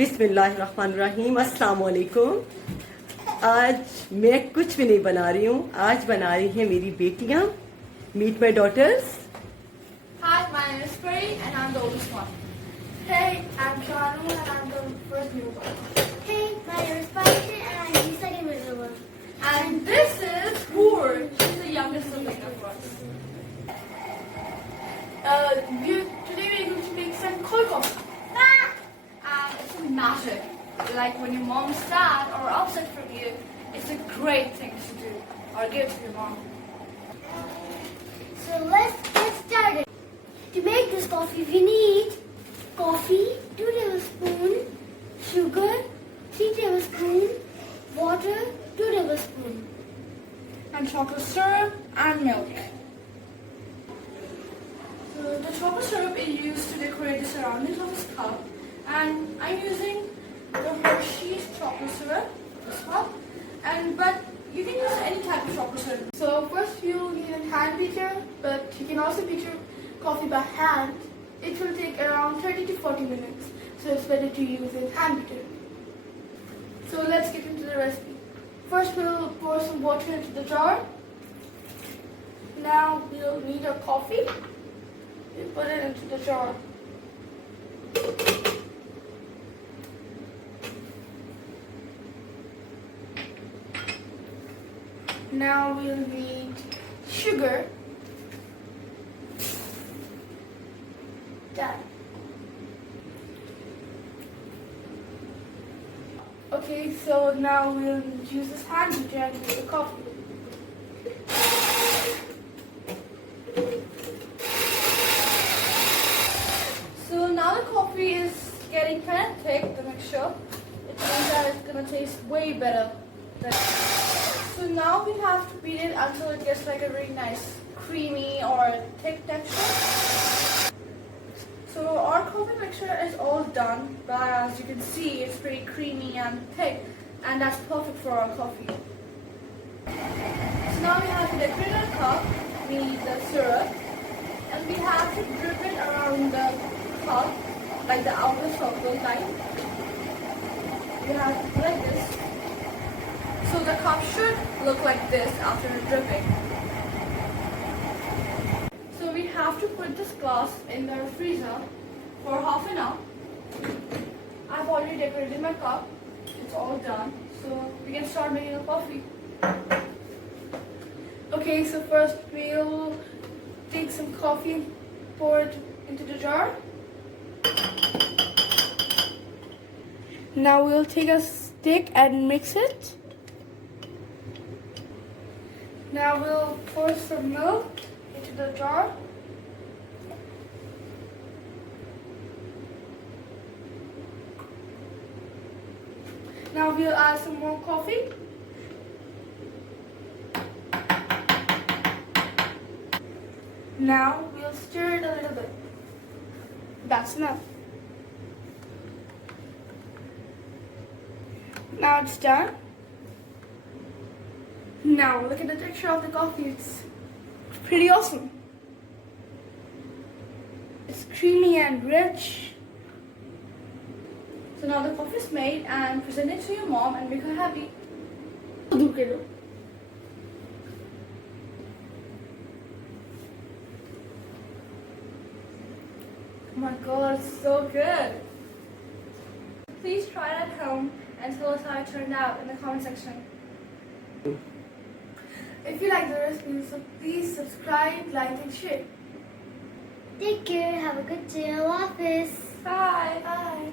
बिस्मिल्लाहिर्रहमानिर्रहीम, अस्सलाम वालेकुम। आज मैं कुछ भी नहीं बना रही हूँ, आज बना रही हैं मेरी बेटियाँ। Meet my daughters. Hi, my name is Puri and I'm the oldest one. Hey, I'm Shanu and I'm the first newborn. Hey, my name is Paisha and I'm the second middle one. And this is Hoor. She's the youngest sibling of us. Today we're going to make some cold coffee. And it's a magic. Like when your mom's sad or upset from you, it's a great thing to do. Or give to your mom. So let's get started. To make this coffee, we need coffee, 2 tablespoons, sugar, 3 tablespoons, water, 2 tablespoons. And chocolate syrup and milk. So the chocolate syrup is used to decorate the surroundings of this cup. And I'm using the Hershey's chocolate syrup, this one. But you can use any type of chocolate syrup. So first you'll need a hand beater, but you can also beat your coffee by hand. It will take around 30 to 40 minutes. So it's better to use a hand beater. So let's get into the recipe. First we'll pour some water into the jar. Now we'll need our coffee. We put it into the jar. Now we'll need sugar. Done. Okay, so now we'll use this hand beater and make the coffee. So now the coffee is getting kind of thick, the mixture. It means that it's gonna taste way better. So now we have to beat it until it gets like a really nice creamy or thick texture. So our coffee mixture is all done, but as you can see it's pretty creamy and thick, and that's perfect for our coffee. So now we have to decorate our cup. We need the syrup, and we have to drip it around the cup, like the outer circle line. We have to do like this. So the cup should look like this after dripping. So we have to put this glass in the freezer for half an hour. I've already decorated my cup. It's all done. So we can start making the coffee. Okay, so first we'll take some coffee and pour it into the jar. Now we'll take a stick and mix it. Now we'll pour some milk into the jar. Now we'll add some more coffee. Now we'll stir it a little bit. That's enough. Now it's done. Now look at the texture of the coffee. It's pretty awesome. It's creamy and rich. So now the coffee is made, and present it to your mom and make her happy. Oh my god, it's so good. Please try it at home and tell us how it turned out in the comment section. If you like the recipe, so please subscribe, like and share. Take care, have a good day, Allah Hafiz. Bye. Bye.